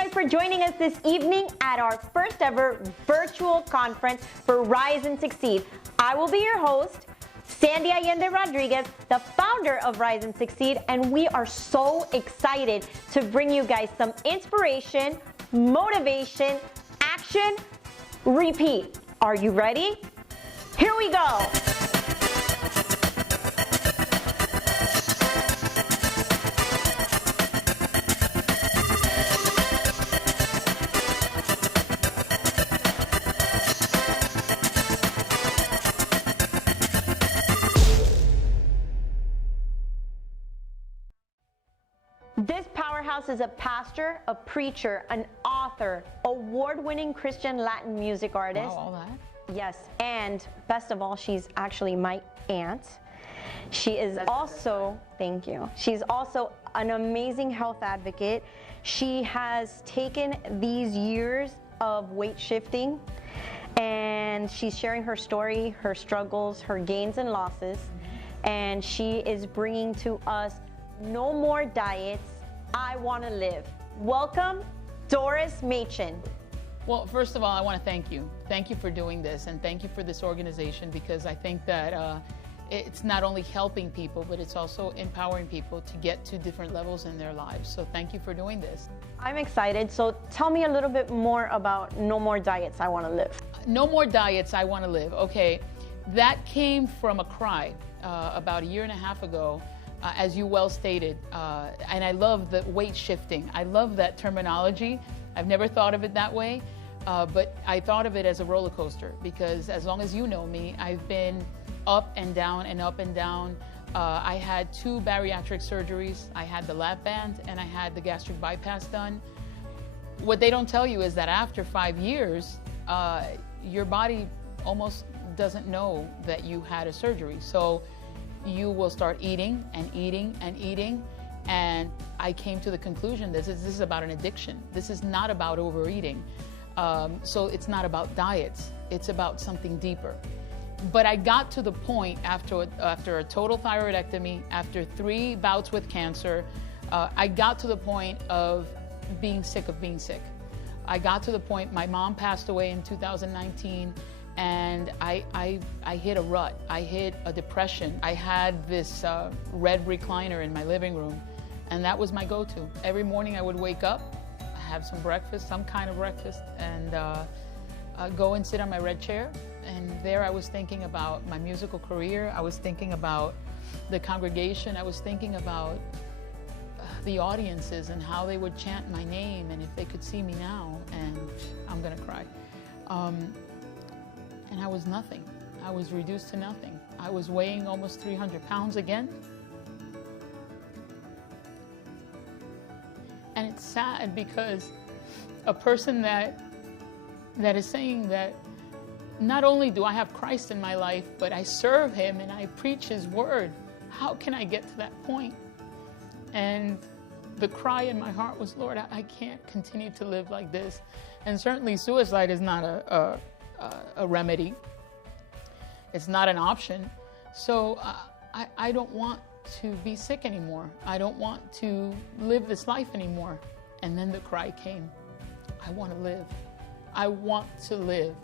guys for joining us this evening at our first ever virtual conference for Rise and Succeed. I will be your host, Sandy Allende Rodriguez, the founder of Rise and Succeed, and we are so excited to bring you guys some inspiration, motivation, action, repeat. Are you ready? Here we go. This powerhouse is a pastor, a preacher, an author, award-winning Christian Latin music artist. Wow, all that? Yes, and best of all, she's actually my aunt. She is also, thank you, she's also an amazing health advocate. She has taken these years of weight shifting and she's sharing her story, her struggles, her gains and losses, and she is bringing to us no more diets, I want to live. Welcome, Doris Machin. Well, first of all, I want to thank you. Thank you for doing this, and thank you for this organization, because I think that it's not only helping people, but it's also empowering people to get to different levels in their lives. So thank you for doing this. I'm excited. So tell me a little bit more about No More Diets, I Want to Live. No More Diets, I Want to Live. Okay, that came from a cry about 1.5 years ago. As you well stated, and I love the weight shifting. I love that terminology. I've never thought of it that way, but I thought of it as a roller coaster, because as long as you know me, I've been up and down and up and down. I had 2 bariatric surgeries. I had the lap band and I had the gastric bypass done. What they don't tell you is that after 5 years, your body almost doesn't know that you had a surgery. So you will start eating and eating and eating. And I came to the conclusion this is about an addiction. This is not about overeating. So it's not about diets. It's about something deeper. But I got to the point after a total thyroidectomy, after 3 bouts with cancer, I got to the point of being sick of being sick. I got to the point, my mom passed away in 2019, and I hit a rut. I hit a depression. I had this red recliner in my living room, and that was my go-to. Every morning I would wake up, have some breakfast, some kind of breakfast, and go and sit on my red chair. And there I was thinking about my musical career. I was thinking about the congregation. I was thinking about the audiences and how they would chant my name, and if they could see me now, and I'm gonna cry. And I was nothing. I was reduced to nothing. I was weighing almost 300 pounds again. And it's sad, because a person that is saying that not only do I have Christ in my life, but I serve him and I preach his word, how can I get to that point? And the cry in my heart was, Lord, I can't continue to live like this. And certainly suicide is not a remedy. It's not an option. So I don't want to be sick anymore. I don't want to live this life anymore. And then the cry came, I want to live. I want to live.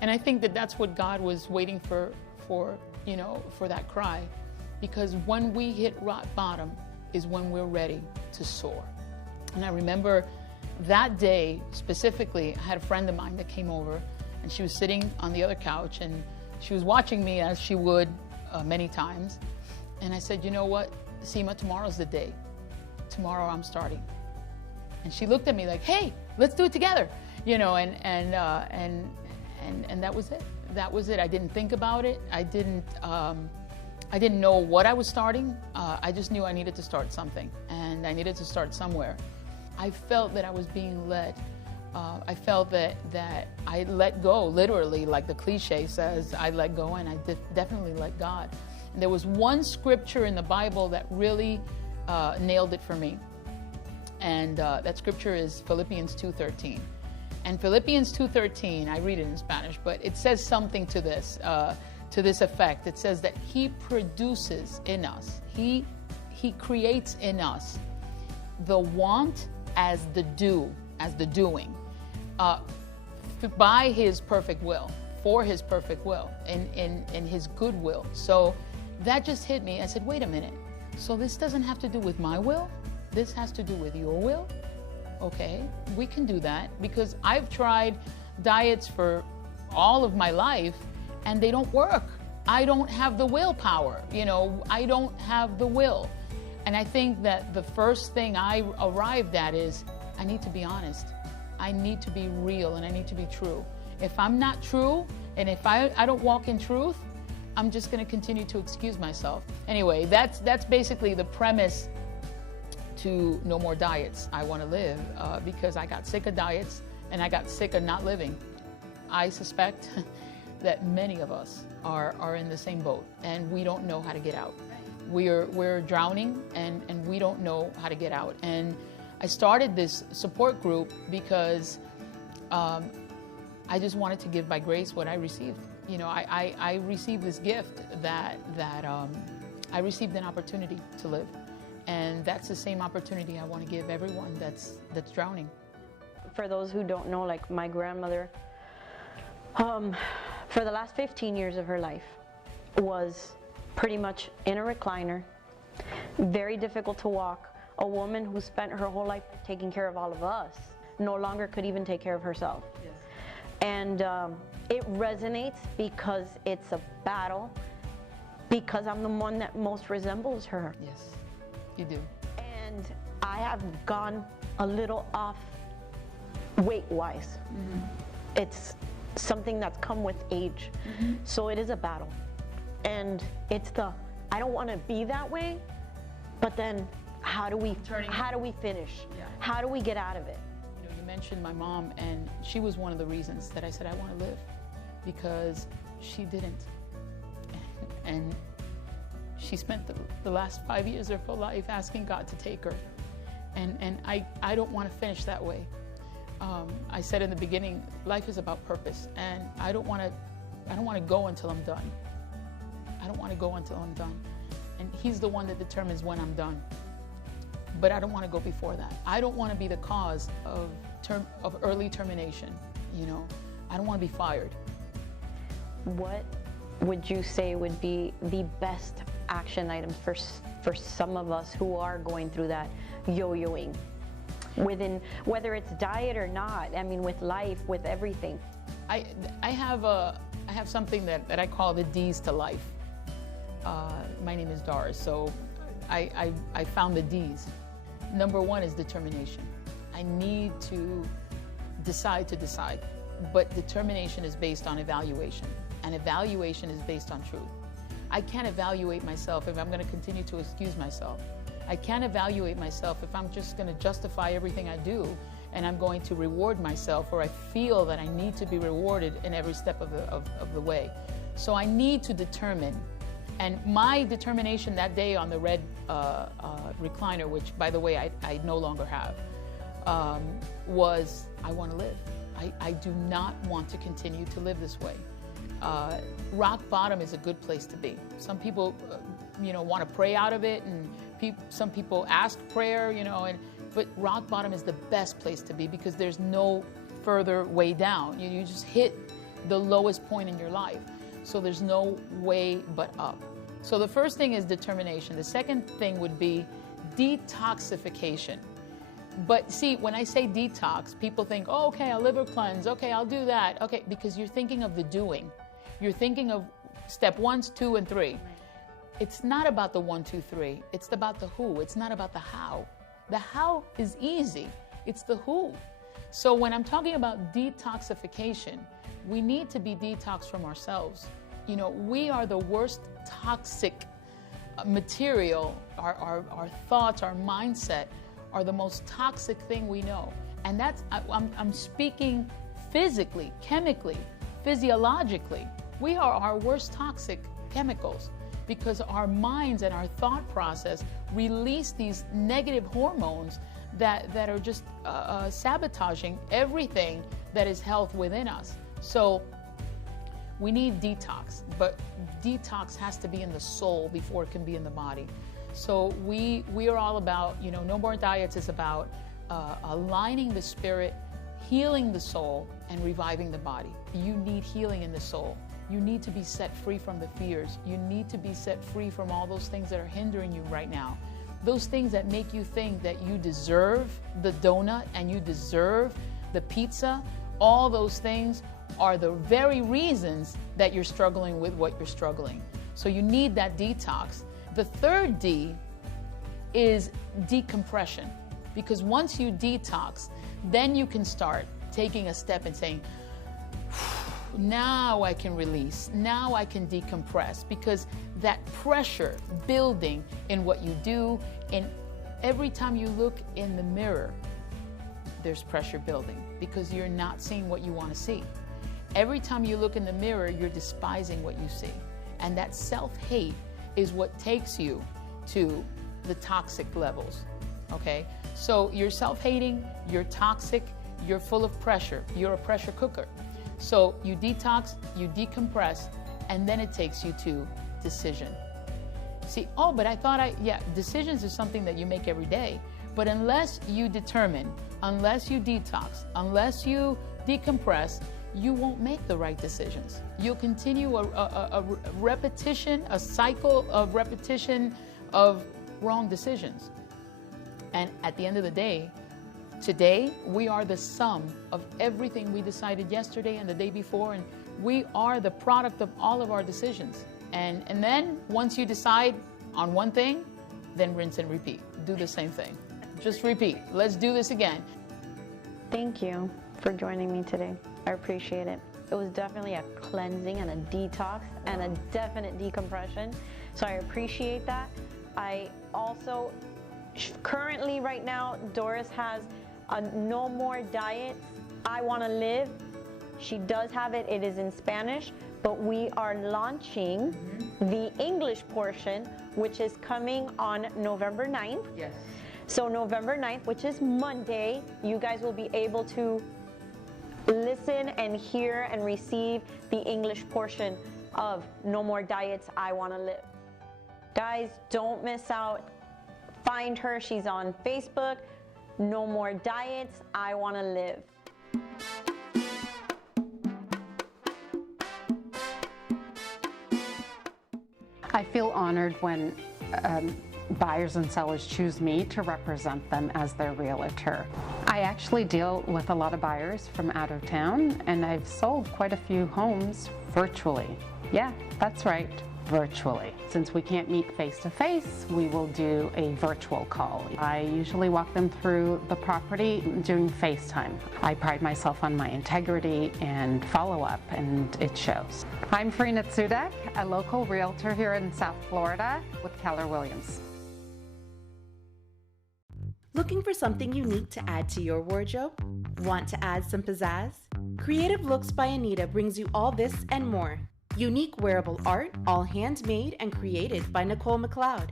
And I think that that's what God was waiting for that cry. Because when we hit rock bottom is when we're ready to soar. And I remember that day specifically, I had a friend of mine that came over, and she was sitting on the other couch, and she was watching me, as she would many times. And I said, you know what, Seema, tomorrow's the day. Tomorrow I'm starting. And she looked at me like, hey, let's do it together. And that was it. That was it. I didn't think about it. I didn't know what I was starting. I just knew I needed to start something, and I needed to start somewhere. I felt that I was being led. I felt that I let go, literally, like the cliche says, I let go, and I definitely let God. And there was one scripture in the Bible that really nailed it for me. And that scripture is Philippians 2:13. And Philippians 2:13, I read it in Spanish, but it says something to this effect. It says that he produces in us, he creates in us the want as the do as the doing, by his perfect will, for his perfect will, in his good will. So that just hit me. I said, wait a minute. So this doesn't have to do with my will. This has to do with your will. Okay, we can do that, because I've tried diets for all of my life and they don't work. I don't have the willpower, I don't have the will. And I think that the first thing I arrived at is, I need to be honest. I need to be real, and I need to be true. If I'm not true, and if I don't walk in truth, I'm just gonna continue to excuse myself. Anyway, that's basically the premise to No More Diets. I want to live because I got sick of diets and I got sick of not living. I suspect that many of us are in the same boat, and we don't know how to get out. We're drowning, and we don't know how to get out. And I started this support group because I just wanted to give by grace what I received. I received this gift that I received an opportunity to live. And that's the same opportunity I want to give everyone that's drowning. For those who don't know, like my grandmother, for the last 15 years of her life, was pretty much in a recliner, very difficult to walk, a woman who spent her whole life taking care of all of us, no longer could even take care of herself. Yes. And it resonates because it's a battle, because I'm the one that most resembles her. Yes. You do. And I have gone a little off weight-wise. Mm-hmm. It's something that's come with age. Mm-hmm. So it is a battle. And it's I don't want to be that way, but then how do we finish? Yeah. How do we get out of it? You mentioned my mom, and she was one of the reasons that I said I want to live, because she didn't. And she spent the last 5 years of her life asking God to take her. And I don't want to finish that way. I said in the beginning, life is about purpose, and I don't want to go until I'm done. I don't want to go until I'm done. And He's the one that determines when I'm done. But I don't want to go before that. I don't want to be the cause of early termination. I don't want to be fired. What would you say would be the best action items for some of us who are going through that yo-yoing within, whether it's diet or not, with life, with everything? I have something that I call the D's to life. My name is Doris, so I found the D's. Number one is determination. I need to decide, but determination is based on evaluation, and evaluation is based on truth. I can't evaluate myself if I'm going to continue to excuse myself. I can't evaluate myself if I'm just going to justify everything I do, and I'm going to reward myself, or I feel that I need to be rewarded in every step of the way. So I need to determine. And my determination that day on the red recliner, which, by the way, I no longer have, was I want to live. I do not want to continue to live this way. Rock bottom is a good place to be. Some people, want to pray out of it, and some people ask prayer, but rock bottom is the best place to be, because there's no further way down. You just hit the lowest point in your life. So there's no way but up. So the first thing is determination. The second thing would be detoxification. But see, when I say detox, people think, oh, okay, I'll liver cleanse. Okay, I'll do that. Okay, because you're thinking of the doing. You're thinking of step 1, 2, and 3. It's not about the 1, 2, 3. It's about the who. It's not about the how. The how is easy. It's the who. So when I'm talking about detoxification, we need to be detoxed from ourselves. We are the worst toxic material. Our thoughts, our mindset are the most toxic thing we know. And I'm speaking physically, chemically, physiologically. We are our worst toxic chemicals, because our minds and our thought process release these negative hormones that are just sabotaging everything that is health within us. So we need detox, but detox has to be in the soul before it can be in the body. So we are all about, No More Diets is about aligning the spirit, healing the soul, and reviving the body. You need healing in the soul. You need to be set free from the fears. You need to be set free from all those things that are hindering you right now. Those things that make you think that you deserve the donut and you deserve the pizza, all those things are the very reasons that you're struggling with what you're struggling. So you need that detox. The third D is decompression, because once you detox, then you can start taking a step and saying, now I can release, now I can decompress, because that pressure building in what you do, and every time you look in the mirror, there's pressure building because you're not seeing what you want to see. Every time you look in the mirror, you're despising what you see. And that self-hate is what takes you to the toxic levels, okay? So you're self-hating, you're toxic, you're full of pressure, you're a pressure cooker. So you detox, you decompress, and then it takes you to decision. See, oh, but I thought decisions is something that you make every day. But unless you determine, unless you detox, unless you decompress, you won't make the right decisions. You'll continue a repetition, a cycle of repetition of wrong decisions. And at the end of the day, today, we are the sum of everything we decided yesterday and the day before, and we are the product of all of our decisions. And then, once you decide on one thing, then rinse and repeat. Do the same thing. Just repeat. Let's do this again. Thank you for joining me today. I appreciate it. It was definitely a cleansing and a detox and a definite decompression. So I appreciate that. I also, currently right now, Doris has a No More Diets, I Want to Live. She does have it. It is in Spanish, but we are launching the English portion, which is coming on November 9th. Yes. So November 9th, which is Monday, you guys will be able to listen and hear and receive the English portion of No More Diets, I Want to Live. Guys, don't miss out. Find her. She's on Facebook. No More Diets, I Want to Live. I feel honored when buyers and sellers choose me to represent them as their realtor. I actually deal with a lot of buyers from out of town, and I've sold quite a few homes virtually. Yeah, that's right, virtually. Since we can't meet face-to-face, we will do a virtual call. I usually walk them through the property doing FaceTime. I pride myself on my integrity and follow-up, and it shows. I'm Farina Tsudek, a local realtor here in South Florida with Keller Williams. Looking for something unique to add to your wardrobe? Want to add some pizzazz? Creative Looks by Anita brings you all this and more. Unique wearable art, all handmade and created by Nicole McLeod.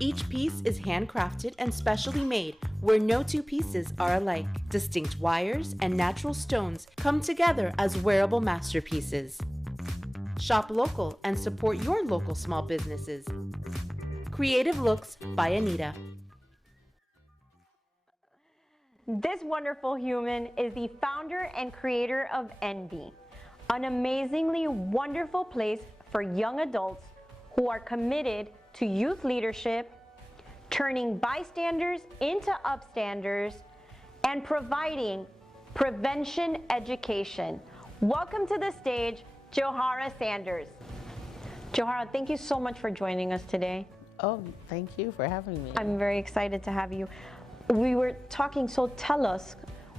Each piece is handcrafted and specially made, where no two pieces are alike. Distinct wires and natural stones come together as wearable masterpieces. Shop local and support your local small businesses. Creative Looks by Anita. This wonderful human is the founder and creator of Envy, an amazingly wonderful place for young adults who are committed to youth leadership, turning bystanders into upstanders, and providing prevention education. Welcome to the stage, Johara Sanders. Johara, thank you so much for joining us today. Oh, thank you for having me. I'm very excited to have you. We were talking, so tell us,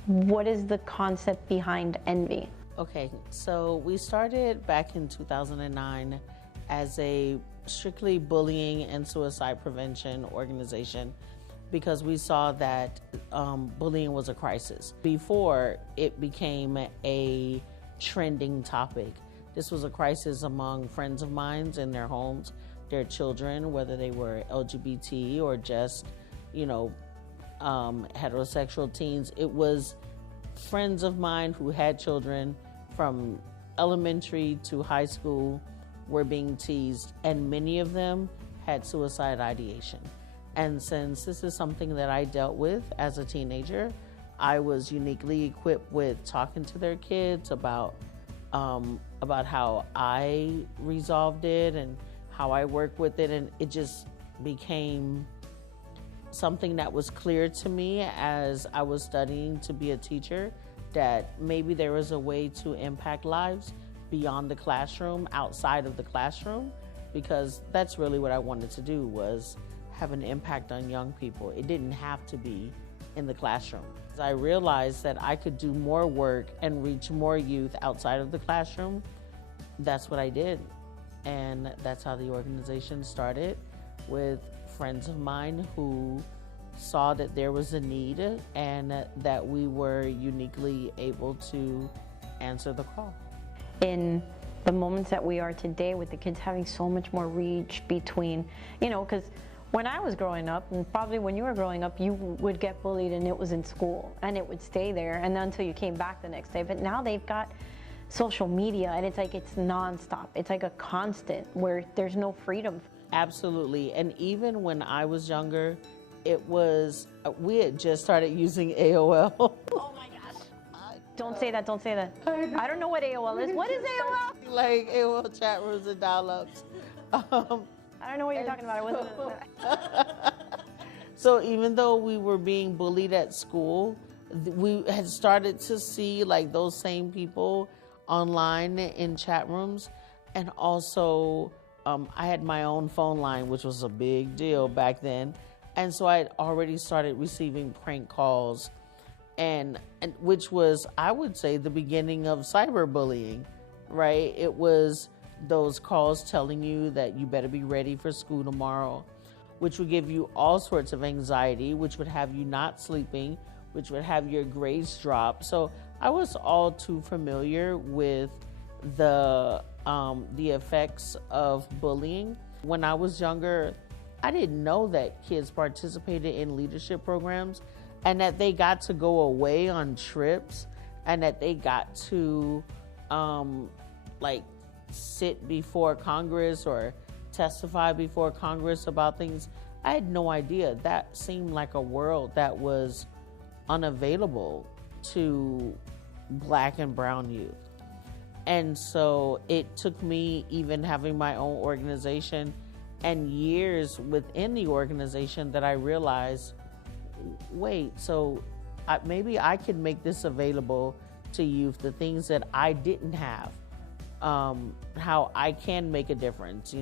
what is the concept behind Envy? Okay, so we started back in 2009 as a strictly bullying and suicide prevention organization because we saw that bullying was a crisis. Before it became a trending topic, this was a crisis among friends of mine in their homes, their children, whether they were LGBT or just, heterosexual teens. It was friends of mine who had children from elementary to high school were being teased, and many of them had suicide ideation. And since this is something that I dealt with as a teenager, I was uniquely equipped with talking to their kids about how I resolved it and how I work with it. And it just became something that was clear to me as I was studying to be a teacher, that maybe there was a way to impact lives beyond the classroom, outside of the classroom, because that's really what I wanted to do, was have an impact on young people. It didn't have to be in the classroom. I realized that I could do more work and reach more youth outside of the classroom. That's what I did. And that's how the organization started, with friends of mine who saw that there was a need and that we were uniquely able to answer the call. In the moments that we are today, with the kids having so much more reach between, because when I was growing up, and probably when you were growing up, you would get bullied and it was in school and it would stay there and then until you came back the next day. But now they've got social media and it's nonstop. It's like a constant where there's no freedom. Absolutely. And even when I was younger, we had just started using AOL. Oh my gosh. Don't say that. I don't know what AOL is. What is AOL? Like AOL chat rooms and dial-ups. I don't know what you're talking about. I wasn't. So even though we were being bullied at school, we had started to see like those same people online in chat rooms. And also, I had my own phone line, which was a big deal back then. And so I had already started receiving prank calls, and which was, I would say, the beginning of cyberbullying, right? It was those calls telling you that you better be ready for school tomorrow, which would give you all sorts of anxiety, which would have you not sleeping, which would have your grades drop. So I was all too familiar with the effects of bullying. When I was younger, I didn't know that kids participated in leadership programs and that they got to go away on trips and that they got to sit before Congress or testify before Congress about things. I had no idea. That seemed like a world that was unavailable to Black and brown youth. And so it took me even having my own organization and years within the organization that I realized, wait, so maybe I can make this available to youth, the things that I didn't have, how I can make a difference,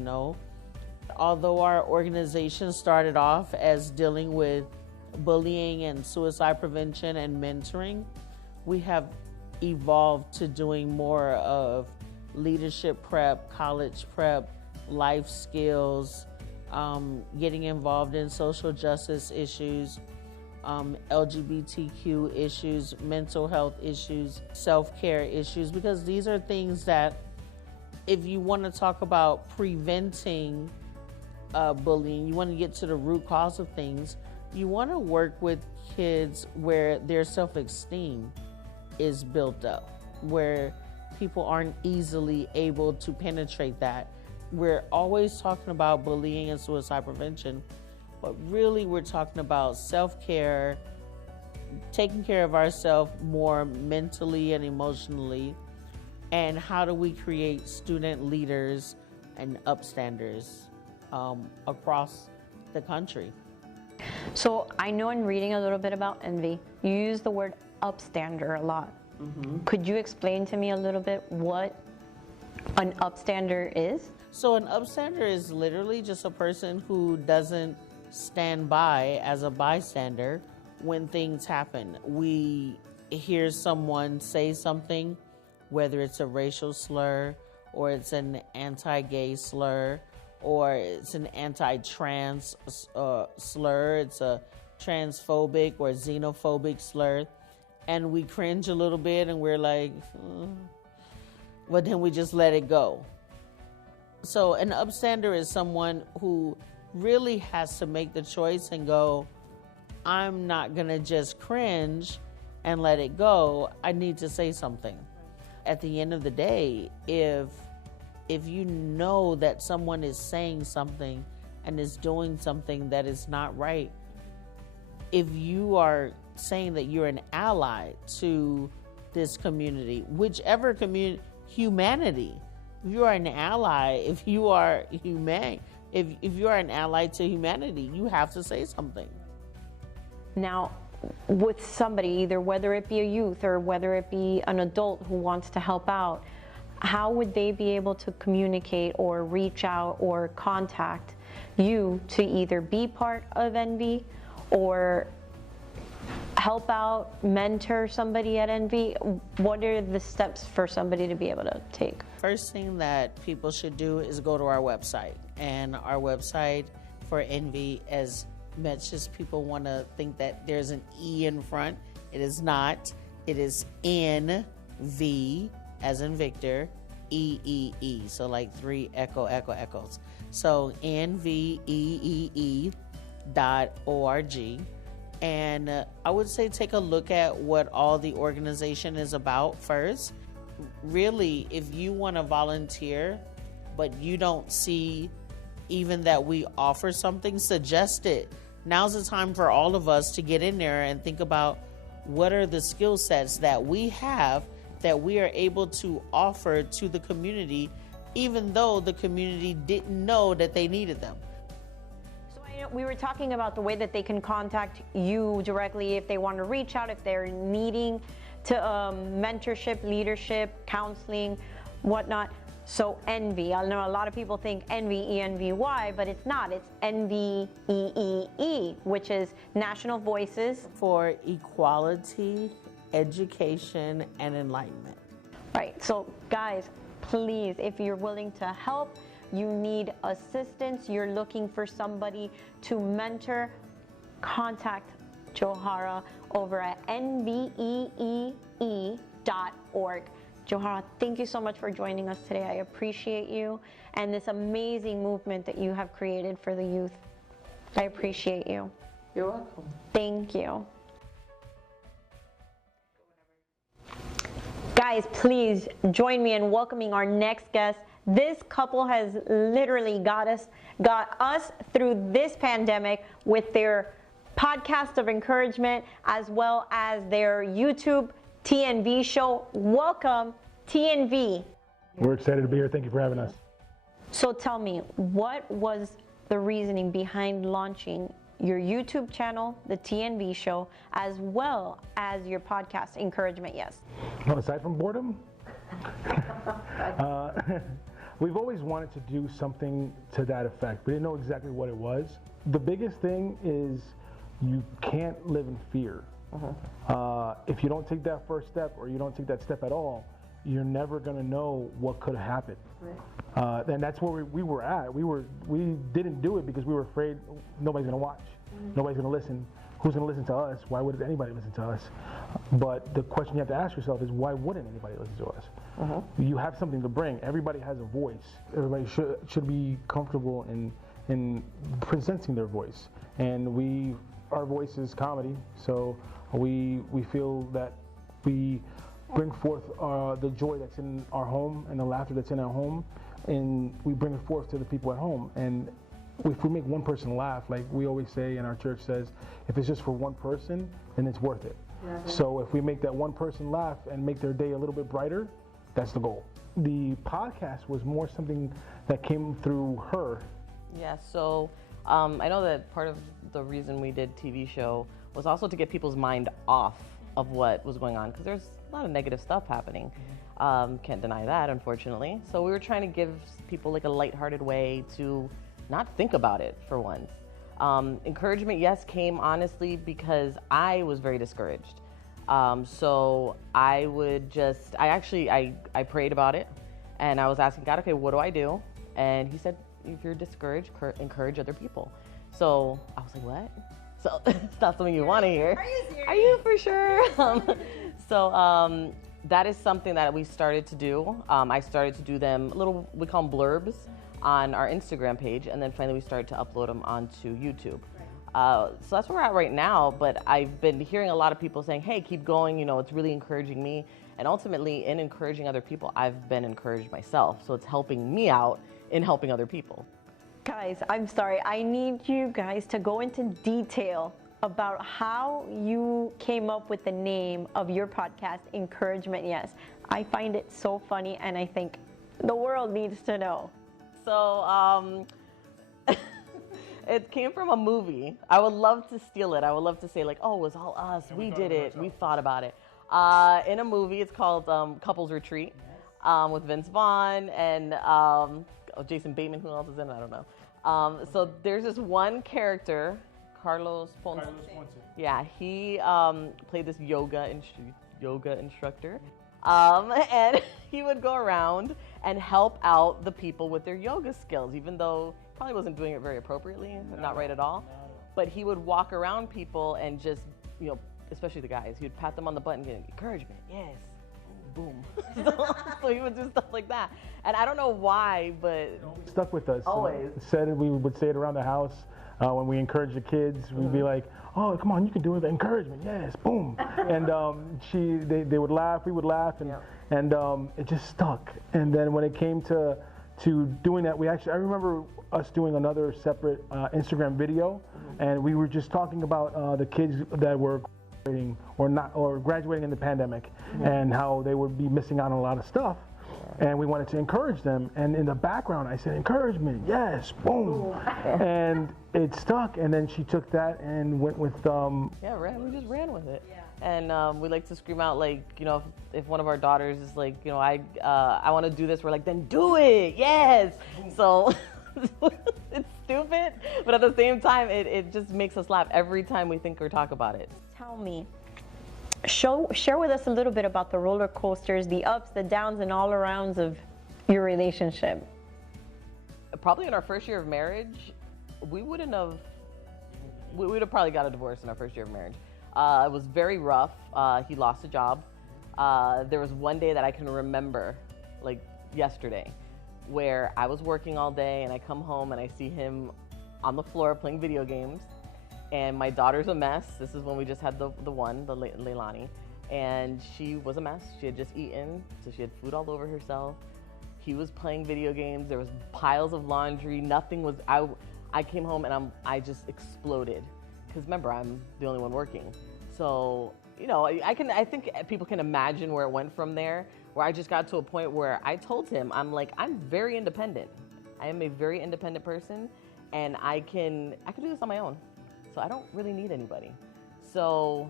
Although our organization started off as dealing with bullying and suicide prevention and mentoring, we have evolved to doing more of leadership prep, college prep, life skills, getting involved in social justice issues, LGBTQ issues, mental health issues, self-care issues, because these are things that, if you want to talk about preventing bullying, you want to get to the root cause of things, you want to work with kids where their self-esteem is built up, where people aren't easily able to penetrate that. We're always talking about bullying and suicide prevention, but really we're talking about self-care, taking care of ourselves more mentally and emotionally, and how do we create student leaders and upstanders across the country. So I know in reading a little bit about Envy, you use the word upstander a lot. Mm-hmm. Could you explain to me a little bit what an upstander is? So an upstander is literally just a person who doesn't stand by as a bystander when things happen. We hear someone say something, whether it's a racial slur or it's an anti-gay slur or it's an anti-trans slur, it's a transphobic or xenophobic slur, and we cringe a little bit and we're like, but then we just let it go. So an upstander is someone who really has to make the choice and go, I'm not gonna just cringe and let it go. I need to say something. At the end of the day, if you know that someone is saying something and is doing something that is not right, if you are saying that you're an ally to this community, whichever community, humanity, if you are an ally, if you are humane, if you are an ally to humanity, you have to say something. Now, with somebody, either whether it be a youth or whether it be an adult who wants to help out, how would they be able to communicate or reach out or contact you to either be part of Envy or help out, mentor somebody at Envy? What are the steps for somebody to be able to take? First thing that people should do is go to our website. And our website for Envy, as much as people want to think that there's an E in front, it is not. It is NV, as in Victor, EEE. So like 3 echo, echo, echoes. So NVEEE.org. And I would say take a look at what all the organization is about first. Really, if you want to volunteer, but you don't see even that we offer something, suggest it. Now's the time for all of us to get in there and think about what are the skill sets that we have that we are able to offer to the community, even though the community didn't know that they needed them. We were talking about the way that they can contact you directly if they want to reach out, if they're needing to mentorship, leadership, counseling, whatnot. So Envy, I know a lot of people think Envy, E-N-V-Y, but it's not. It's N-V-E-E-E, which is National Voices for Equality, Education, and Enlightenment. Right, so guys, please, if you're willing to help, you need assistance, you're looking for somebody to mentor, contact Johara over at nveee.org. Johara, thank you so much for joining us today. I appreciate you and this amazing movement that you have created for the youth. I appreciate you. You're welcome. Thank you. Guys, please join me in welcoming our next guest. This couple has literally got us through this pandemic with their podcast of encouragement as well as their YouTube TNV show. Welcome, TNV. We're excited to be here. Thank you for having us. So tell me, what was the reasoning behind launching your YouTube channel, the TNV show, as well as your podcast, Encouragement Yes? Well, aside from boredom, we've always wanted to do something to that effect. We didn't know exactly what it was. The biggest thing is you can't live in fear. If you don't take that first step or you don't take that step at all, you're never going to know what could happen. Right. And that's where we were at. We didn't do it because we were afraid nobody's going to watch, nobody's going to listen. Who's going to listen to us? Why would anybody listen to us? But the question you have to ask yourself is, why wouldn't anybody listen to us? You have something to bring. Everybody has a voice. Everybody should be comfortable in presenting their voice. And our voice is comedy, so we feel that we bring forth the joy that's in our home and the laughter that's in our home, and we bring it forth to the people at home. And if we make one person laugh, like we always say and our church says, if it's just for one person, then it's worth it. So if we make that one person laugh and make their day a little bit brighter, that's the goal. The podcast was more something that came through her. Yeah, so I know that part of the reason we did TV show was also to get people's mind off of what was going on, because there's a lot of negative stuff happening. Can't deny that, unfortunately. So we were trying to give people like a lighthearted way to not think about it for once. Encouragement Yes came honestly because I was very discouraged. So I prayed about it, and I was asking God, okay, what do I do? And he said, if you're discouraged, encourage other people. So I was like, what? So it's not something you want to hear. Are you serious? Are you for sure? So that is something that we started to do. I started to do them we call them blurbs on our Instagram page, and then finally we started to upload them onto YouTube. So that's where we're at right now, but I've been hearing a lot of people saying, hey, keep going, it's really encouraging me. And ultimately, in encouraging other people, I've been encouraged myself. So it's helping me out in helping other people. Guys, I'm sorry. I need you guys to go into detail about how you came up with the name of your podcast, Encouragement Yes. I find it so funny, and I think the world needs to know. So, it came from a movie. I would love to steal it. I would love to say like, oh, it was all us. We did it. We thought about it. In a movie, it's called Couples Retreat with Vince Vaughn and Jason Bateman. Who else is in it? I don't know. So there's this one character, Carlos Ponce. Yeah, he played this yoga instructor. And he would go around and help out the people with their yoga skills, even though he probably wasn't doing it very appropriately, not right at all. But he would walk around people and just, especially the guys, he would pat them on the butt and get encouragement. Yes. Boom. So he would do stuff like that. And I don't know why, but It stuck with us. Always. We would say it around the house. When we encourage the kids, we'd be like, oh, come on, you can do it. Encouragement, yes, boom. And they would laugh, we would laugh, and it just stuck. And then when it came to doing that, I remember us doing another separate Instagram video, and we were just talking about the kids that were graduating in the pandemic, and how they would be missing out on a lot of stuff. And we wanted to encourage them. And in the background, I said, encouragement, yes, boom. And it stuck. And then she took that and went with... we just ran with it. And we like to scream out, like, if one of our daughters is like, I want to do this, we're like, then do it, yes. So it's stupid, but at the same time, it just makes us laugh every time we think or talk about it. Tell me, share with us a little bit about the roller coasters, the ups, the downs, and all arounds of your relationship. Probably in our first year of marriage, we would have probably got a divorce in our first year of marriage. It was very rough. He lost a job. There was one day that I can remember, like yesterday, where I was working all day and I come home and I see him on the floor playing video games. And my daughter's a mess. This is when we just had the Leilani. And she was a mess. She had just eaten, so she had food all over herself. He was playing video games. There was piles of laundry. Nothing was, I came home and I just exploded. Because remember, I'm the only one working. So, I think people can imagine where it went from there, where I just got to a point where I told him, I'm like, I'm very independent. I am a very independent person, and I can do this on my own. So I don't really need anybody. So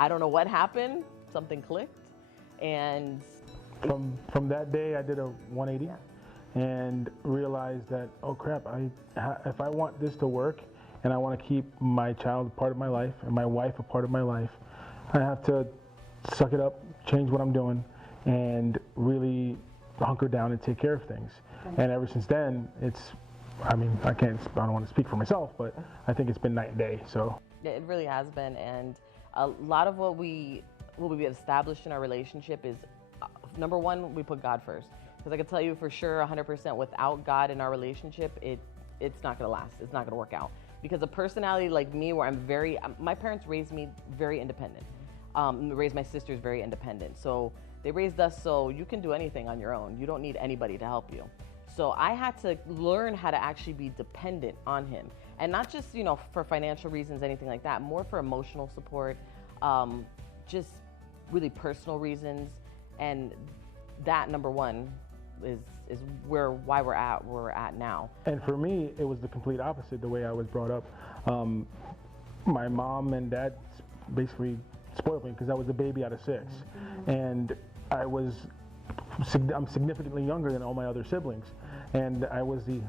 I don't know what happened. Something clicked, and From that day, I did a 180 and realized that, oh crap, if I want this to work and I want to keep my child a part of my life and my wife a part of my life, I have to suck it up, change what I'm doing, and really hunker down and take care of things. And ever since then, I don't want to speak for myself, but I think it's been night and day. So yeah, it really has been, and a lot of what we established in our relationship is, number one, we put God first. Because I can tell you for sure, 100%, without God in our relationship, it's not gonna last. It's not gonna work out. Because a personality like me, where my parents raised me very independent. Raised my sisters very independent. So they raised us so you can do anything on your own. You don't need anybody to help you. So I had to learn how to actually be dependent on him. And not just, for financial reasons, anything like that, more for emotional support, just really personal reasons. And that, number one, is why we're at now. And for me, it was the complete opposite, the way I was brought up. My mom and dad basically spoiled me because I was the baby out of 6. And I'm significantly younger than all my other siblings. And I was the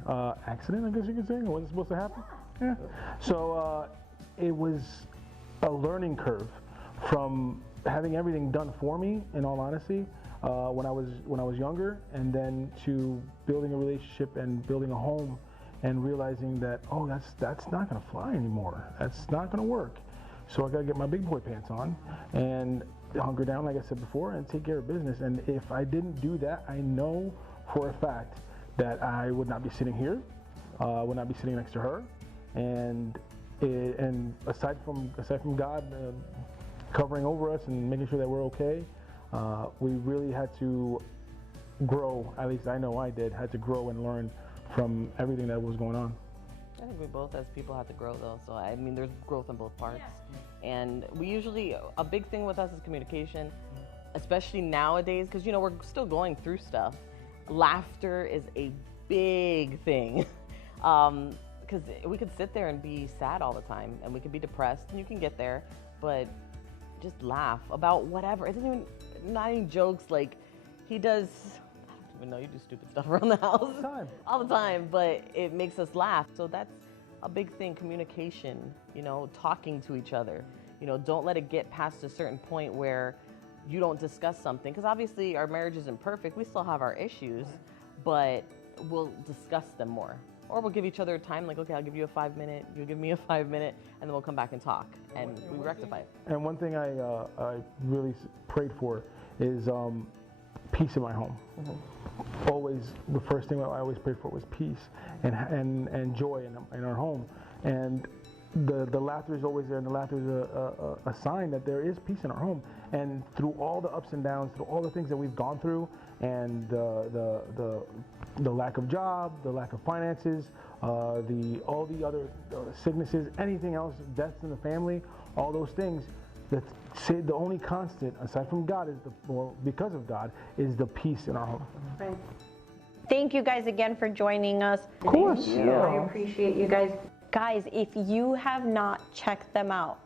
accident, I guess you could say. It wasn't supposed to happen. Yeah. So it was a learning curve from having everything done for me, in all honesty, when I was younger, and then to building a relationship and building a home and realizing that, oh, that's not gonna fly anymore. That's not gonna work. So I gotta get my big boy pants on and hunker down, like I said before, and take care of business. And if I didn't do that, I know for a fact that I would not be sitting here, would not be sitting next to her. And aside from God covering over us and making sure that we're okay, we really had to grow, at least I know I did, had to grow and learn from everything that was going on. I think we both, as people, have to grow though. So I mean, there's growth on both parts, and we usually, a big thing with us is communication, especially nowadays, because we're still going through stuff. Laughter is a big thing, because we could sit there and be sad all the time, and we could be depressed, and you can get there, but just laugh about whatever. It doesn't even, not any jokes. Like he does, I don't even know, you do stupid stuff around the house all the time, but it makes us laugh. So that's a big thing, communication, talking to each other. Don't let it get past a certain point where you don't discuss something, because obviously our marriage isn't perfect. We still have our issues, but we'll discuss them more. Or we'll give each other time, like, okay, I'll give you a 5 minute, you'll give me a 5 minute, and then we'll come back and talk, and we rectify it. And one thing I really prayed for is peace in my home. Always, the first thing I always prayed for was peace and joy in our home. And the laughter is always there, and the laughter is a sign that there is peace in our home. And through all the ups and downs, through all the things that we've gone through, and the lack of job, the lack of finances, all the other sicknesses, anything else, deaths in the family, all those things, the only constant, aside from God, because of God, is the peace in our home. Right. Thank you guys again for joining us. Of course. Yeah. I appreciate you guys. Guys, if you have not checked them out,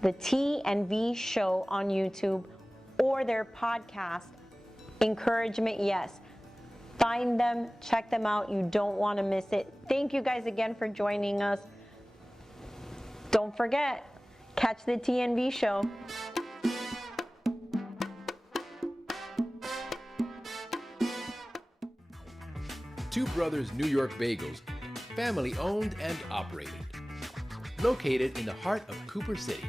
the T and V Show on YouTube or their podcast, Encouragement Yes. Find them, check them out. You don't want to miss it. Thank you guys again for joining us. Don't forget, catch the T and V Show. Two Brothers New York Bagels, family owned and operated. Located in the heart of Cooper City.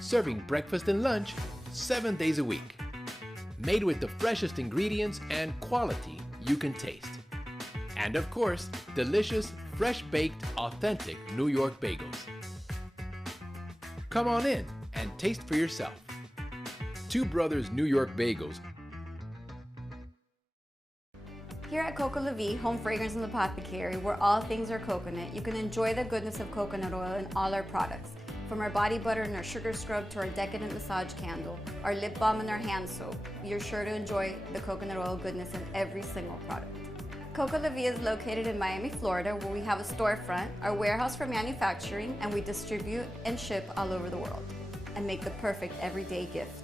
Serving breakfast and lunch 7 days a week. Made with the freshest ingredients and quality you can taste. And of course, delicious, fresh-baked, authentic New York bagels. Come on in and taste for yourself. Two Brothers New York Bagels. Here at Coco La Vie, home fragrance and apothecary, where all things are coconut, you can enjoy the goodness of coconut oil in all our products. From our body butter and our sugar scrub to our decadent massage candle, our lip balm and our hand soap, you're sure to enjoy the coconut oil goodness in every single product. Coco La Vie is located in Miami, Florida, where we have a storefront, our warehouse for manufacturing, and we distribute and ship all over the world and make the perfect everyday gift.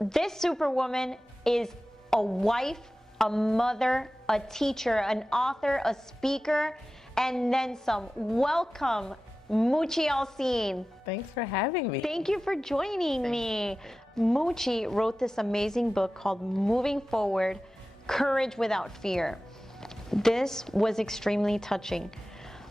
This superwoman is a wife, a mother, a teacher, an author, a speaker, and then some. Welcome, Moochie Alcine. Thanks for having me. Thank you for joining me. Moochie wrote this amazing book called Moving Forward, Courage Without Fear. This was extremely touching.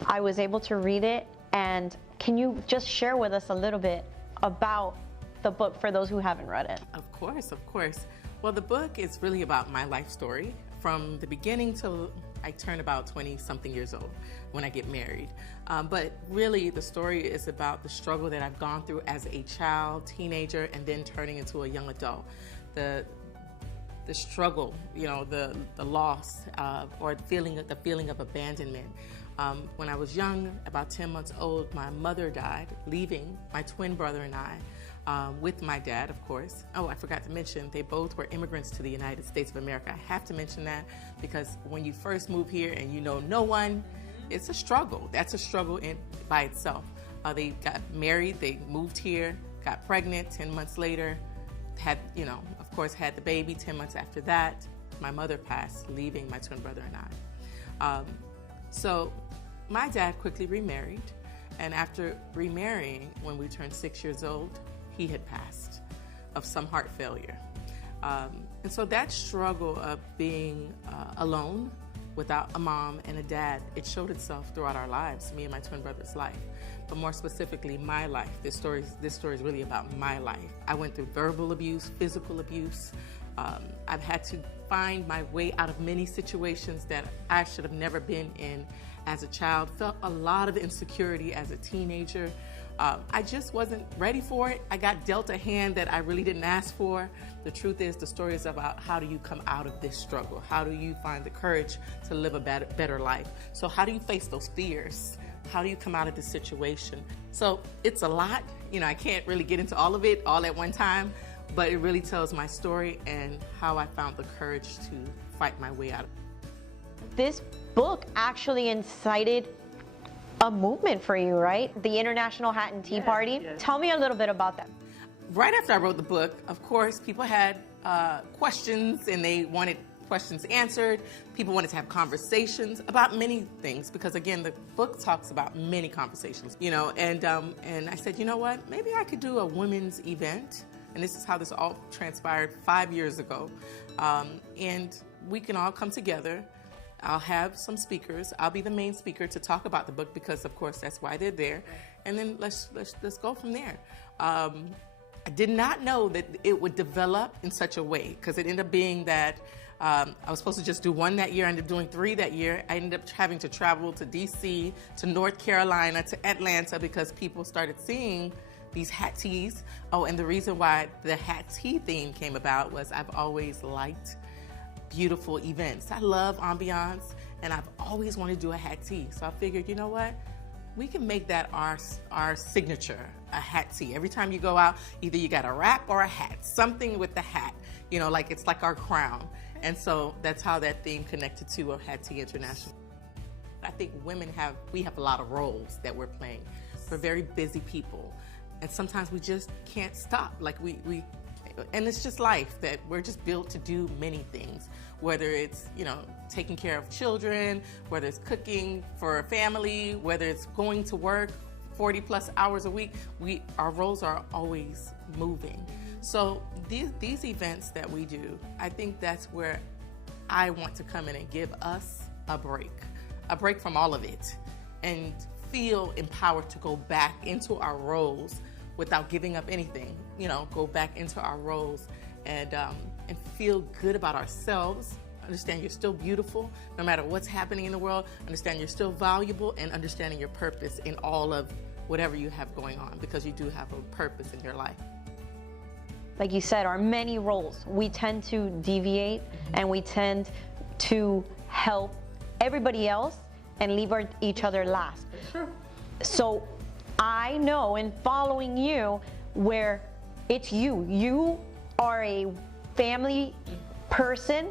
I was able to read it, and can you just share with us a little bit about the book for those who haven't read it? Of course, of course. Well, the book is really about my life story from the beginning till I turn about 20-something years old when I get married. But really, the story is about the struggle that I've gone through as a child, teenager, and then turning into a young adult. The struggle, the loss, or the feeling of abandonment. When I was young, about 10 months old, my mother died, leaving my twin brother and I. With my dad, of course. Oh, I forgot to mention, they both were immigrants to the United States of America. I have to mention that because when you first move here and you know no one, it's a struggle. That's a struggle by itself. They got married, they moved here, got pregnant 10 months later, had, of course, had the baby 10 months after that. My mother passed, leaving my twin brother and I. So my dad quickly remarried, and after remarrying, when we turned 6 years old, he had passed of some heart failure. And so that struggle of being alone without a mom and a dad, it showed itself throughout our lives, me and my twin brother's life. But more specifically, my life. This story is really about my life. I went through verbal abuse, physical abuse. I've had to find my way out of many situations that I should have never been in as a child. Felt a lot of insecurity as a teenager. I just wasn't ready for it. I got dealt a hand that I really didn't ask for. The truth is, the story is about how do you come out of this struggle? How do you find the courage to live a better life? So how do you face those fears? How do you come out of this situation? So it's a lot. I can't really get into all of it all at one time, but it really tells my story and how I found the courage to fight my way out of it. This book actually incited a movement for you, right? The International Hat and Tea Party. yes. Tell me a little bit about that. Right after I wrote the book, of course, people had questions and they wanted questions answered. People wanted to have conversations about many things because, again, the book talks about many conversations, and I said, you know what, maybe I could do a women's event. And this is how this all transpired 5 years ago. And we can all come together. I'll have some speakers. I'll be the main speaker to talk about the book because, of course, that's why they're there. And then let's go from there. I did not know that it would develop in such a way because it ended up being that I was supposed to just do one that year. I ended up doing 3 that year. I ended up having to travel to D.C., to North Carolina, to Atlanta because people started seeing these hat teas. Oh, and the reason why the hat tea theme came about was I've always liked beautiful events. I love ambiance, and I've always wanted to do a hat tea. So I figured, you know what? We can make that our signature, a hat tea. Every time you go out, either you got a wrap or a hat, something with the hat, like it's like our crown. And so that's how that theme connected to a Hat Tea International. I think we have a lot of roles that we're playing. We're very busy people. And sometimes we just can't stop. Like and it's just life that we're just built to do many things, whether it's, taking care of children, whether it's cooking for a family, whether it's going to work 40 plus hours a week, our roles are always moving. So these events that we do, I think that's where I want to come in and give us a break from all of it and feel empowered to go back into our roles without giving up anything, go back into our roles and feel good about ourselves. Understand you're still beautiful, no matter what's happening in the world. Understand you're still valuable and understanding your purpose in all of whatever you have going on because you do have a purpose in your life. Like you said, our many roles, we tend to deviate and we tend to help everybody else and leave each other last. Sure. So I know in following you where it's you are a family person,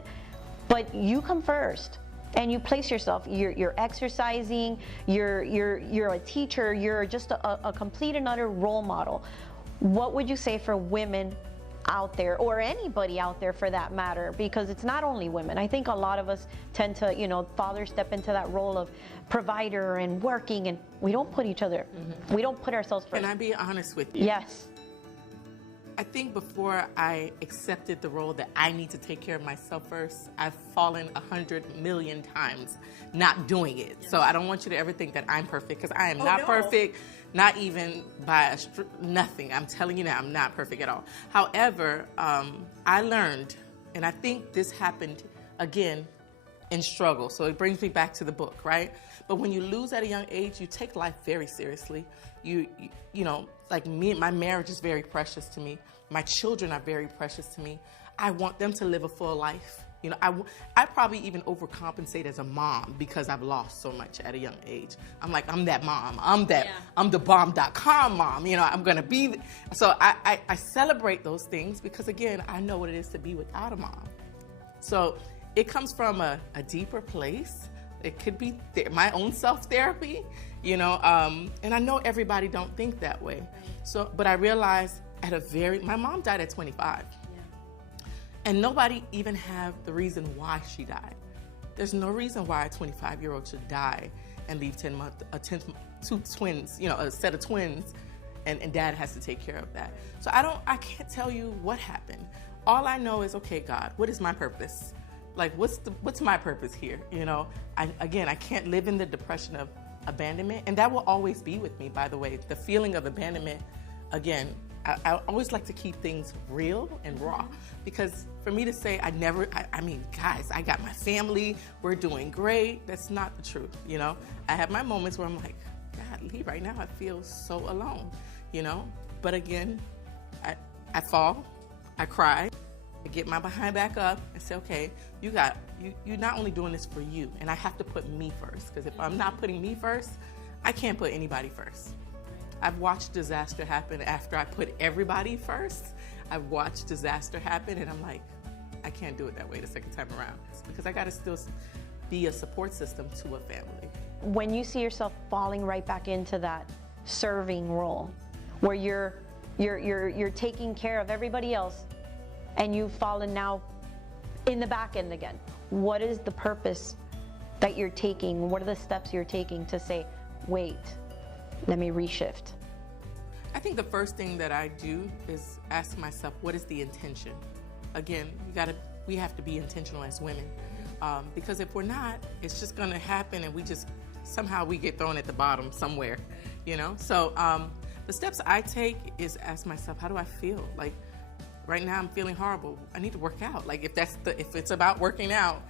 but you come first and you place yourself. You're exercising, you're a teacher, you're just a complete and utter role model. What would you say for women out there, or anybody out there for that matter, because it's not only women. I think a lot of us tend to, fathers step into that role of provider and working, and we don't put each other, we don't put ourselves first. Can I be honest with you? Yes. I think before I accepted the role that I need to take care of myself first, I've fallen 100 million times not doing it. So I don't want you to ever think that I'm perfect, because I am not perfect, not even by nothing. I'm telling you now, I'm not perfect at all. However, I learned, and I think this happened again in struggle. So it brings me back to the book, right? But when you lose at a young age, you take life very seriously. You know, like me, my marriage is very precious to me. My children are very precious to me. I want them to live a full life. You know, I probably even overcompensate as a mom because I've lost so much at a young age. I'm like, I'm that mom. I'm the bomb.com mom. You know, I'm going to be. So I celebrate those things because, again, I know what it is to be without a mom. So it comes from a deeper place. It could be my own self-therapy, you know, and I know everybody don't think that way. So, but I realized my mom died at 25. And nobody even have the reason why she died. There's no reason why a 25-year-old should die and leave two twins, you know, a set of twins, and dad has to take care of that. So I can't tell you what happened. All I know is, okay, God, what is my purpose? Like, what's my purpose here? You know, I can't live in the depression of abandonment, and that will always be with me, by the way. The feeling of abandonment, again, I always like to keep things real and raw, because for me to say I mean, guys, I got my family, we're doing great, that's not the truth, you know? I have my moments where I'm like, cannot leave right now. I feel so alone, you know? But again, I fall, I cry, I get my behind back up and say, okay, you're not only doing this for you, and I have to put me first, because if I'm not putting me first, I can't put anybody first. I've watched disaster happen after I put everybody first. I've watched disaster happen, and I'm like, I can't do it that way the second time around. It's because I gotta still be a support system to a family. When you see yourself falling right back into that serving role, where you're taking care of everybody else, and you've fallen now in the back end again, what is the purpose that you're taking? What are the steps you're taking to say, wait, let me reshift? I think the first thing that I do is ask myself, what is the intention? Again, we have to be intentional as women, because if we're not, it's just gonna happen, and somehow we get thrown at the bottom somewhere, you know? So the steps I take is ask myself, how do I feel? Like, right now I'm feeling horrible. I need to work out. Like, if it's about working out,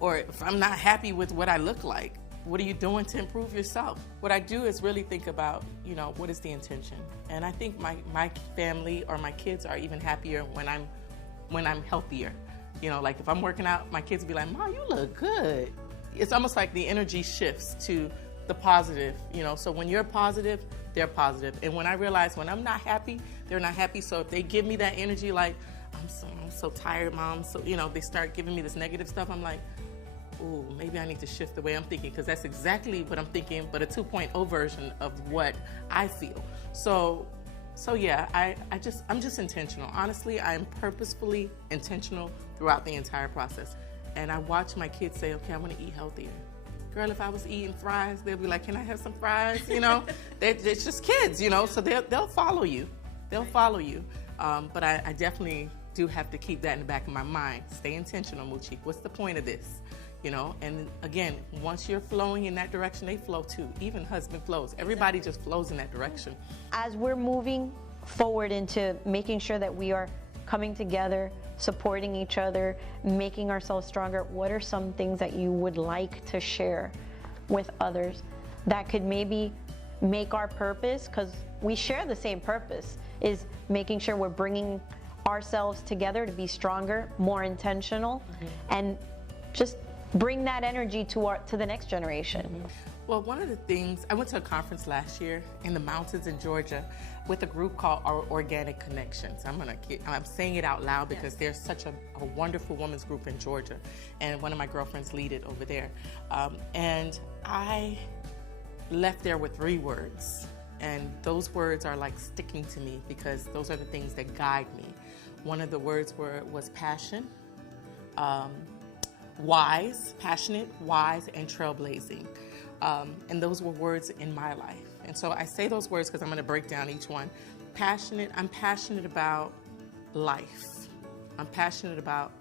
or if I'm not happy with what I look like, what are you doing to improve yourself? What I do is really think about, you know, what is the intention? And I think my family or my kids are even happier when I'm healthier. You know, like if I'm working out, my kids will be like, Mom, you look good. It's almost like the energy shifts to the positive, you know. So when you're positive, they're positive. And when I realize when I'm not happy, they're not happy. So if they give me that energy, like, I'm so tired, Mom. So, you know, they start giving me this negative stuff. I'm like, ooh, maybe I need to shift the way I'm thinking, because that's exactly what I'm thinking, but a 2.0 version of what I feel. So yeah, I'm just intentional. Honestly, I am purposefully intentional throughout the entire process. And I watch my kids say, okay, I want to eat healthier. Girl, if I was eating fries, they'll be like, can I have some fries? You know, it's just kids, you know, so they'll follow you. They'll follow you. But I definitely do have to keep that in the back of my mind. Stay intentional, Moochie. What's the point of this? You know, and again, once you're flowing in that direction, they flow too. Even husband flows. Everybody just flows in that direction. As we're moving forward into making sure that we are coming together, supporting each other, making ourselves stronger, what are some things that you would like to share with others that could maybe make our purpose, because we share the same purpose, is making sure we're bringing ourselves together to be stronger, more intentional, and just bring that energy to the next generation. Well, one of the things, I went to a conference last year in the mountains in Georgia with a group called Our Organic Connections. I'm saying it out loud because there's such a wonderful women's group in Georgia, and one of my girlfriends lead it over there. And I left there with 3 words, and those words are like sticking to me because those are the things that guide me. One of the words was passion, wise, passionate, wise, and trailblazing. And those were words in my life. And so I say those words because I'm going to break down each one. Passionate, I'm passionate about life. I'm passionate about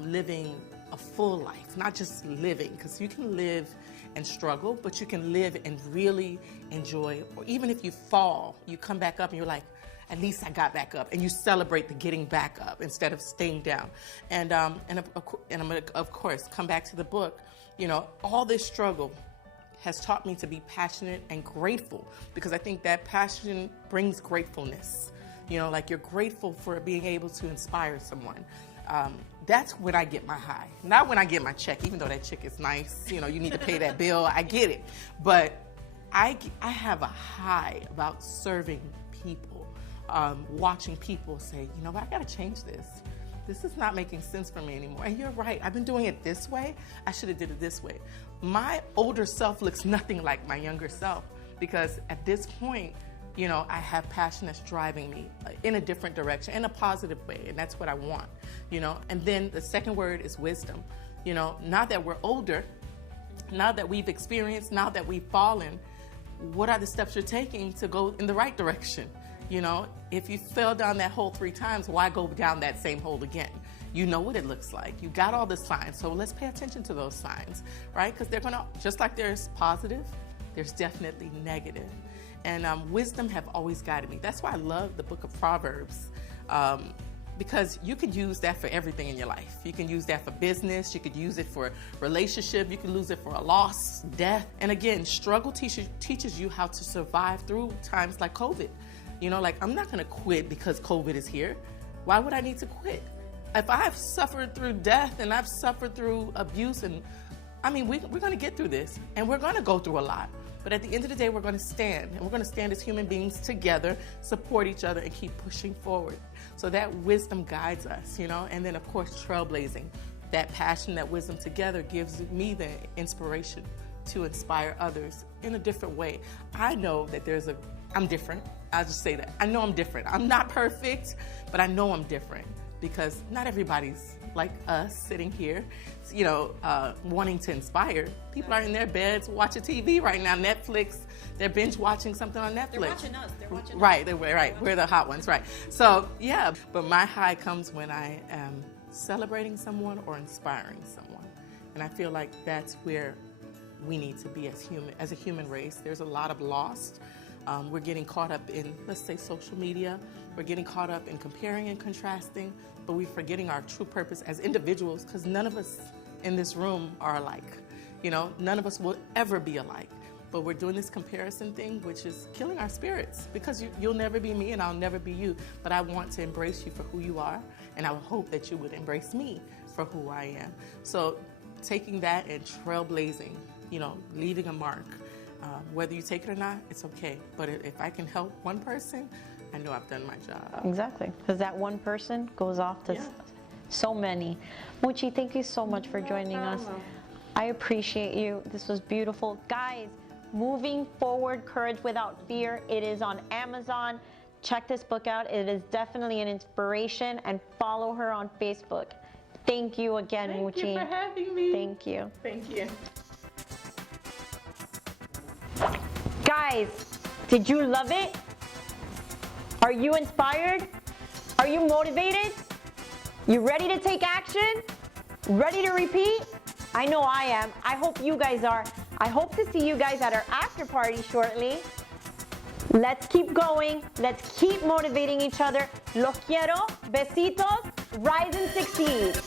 living a full life, not just living, because you can live and struggle, but you can live and really enjoy. Or even if you fall, you come back up and you're like, at least I got back up, and you celebrate the getting back up instead of staying down. And I'm going to, of course, come back to the book. You know, all this struggle has taught me to be passionate and grateful, because I think that passion brings gratefulness. You know, like you're grateful for being able to inspire someone. That's when I get my high, not when I get my check, even though that check is nice. You know, you need to pay that bill. I get it. But I have a high about serving people, watching people say, you know what, I got to change this. This is not making sense for me anymore. And you're right, I've been doing it this way. I should have did it this way. My older self looks nothing like my younger self, because at this point, you know, I have passion that's driving me in a different direction, in a positive way, and that's what I want, you know. And then the second word is wisdom. You know, now that we're older, now that we've experienced, now that we've fallen, what are the steps you're taking to go in the right direction? You know, if you fell down that hole 3 times, why go down that same hole again? You know what it looks like. You got all the signs, so let's pay attention to those signs, right? Because they're gonna, just like there's positive, there's definitely negative. And wisdom have always guided me. That's why I love the book of Proverbs. because you could use that for everything in your life. You can use that for business, you could use it for relationship, you can use it for a loss, death. And again, struggle teaches you how to survive through times like COVID. You know, like, I'm not gonna quit because COVID is here. Why would I need to quit? If I've suffered through death and I've suffered through abuse, and I mean, we're gonna get through this, and we're gonna go through a lot. But at the end of the day, we're gonna stand, and we're gonna stand as human beings together, support each other, and keep pushing forward. So that wisdom guides us, you know? And then, of course, trailblazing. That passion, that wisdom together gives me the inspiration to inspire others in a different way. I know that I'm different. I'll just say that. I know I'm different. I'm not perfect, but I know I'm different because not everybody's like us sitting here, you know, wanting to inspire. People are in their beds watching TV right now, Netflix. They're binge watching something on Netflix. They're watching us. They're watching right, us. Right. We're the hot ones, right. So, yeah, but my high comes when I am celebrating someone or inspiring someone. And I feel like that's where we need to be as a human race. There's a lot of loss. We're getting caught up in, let's say, social media. We're getting caught up in comparing and contrasting, but we're forgetting our true purpose as individuals, because none of us in this room are alike. You know, none of us will ever be alike. But we're doing this comparison thing, which is killing our spirits, because you'll never be me and I'll never be you. But I want to embrace you for who you are, and I would hope that you would embrace me for who I am. So taking that and trailblazing, you know, leaving a mark. Whether you take it or not, it's okay. But if I can help one person, I know I've done my job. Exactly, because that one person goes off to so many. Muchi, thank you so much for joining us. I appreciate you. This was beautiful. Guys, Moving Forward, Courage Without Fear. It is on Amazon. Check this book out. It is definitely an inspiration, and follow her on Facebook. Thank you again, Muchi. Thank you for having me. Thank you. Thank you. Guys, did you love it? Are you inspired? Are you motivated? You ready to take action? Ready to repeat? I know I am. I hope you guys are. I hope to see you guys at our after party shortly. Let's keep going. Let's keep motivating each other. Los quiero. Besitos. Rise and succeed.